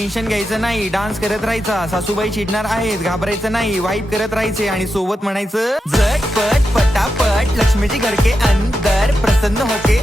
Tension घ्यायचं नाही, dance करत राहायचा. सासूबाई चिडणार आहेत, घाबरायचं नाही, वाईप करत राहायचे आणि सोबत म्हणायचं झटपट पटापट लक्ष्मीची घर के अंदर प्रसन्न होके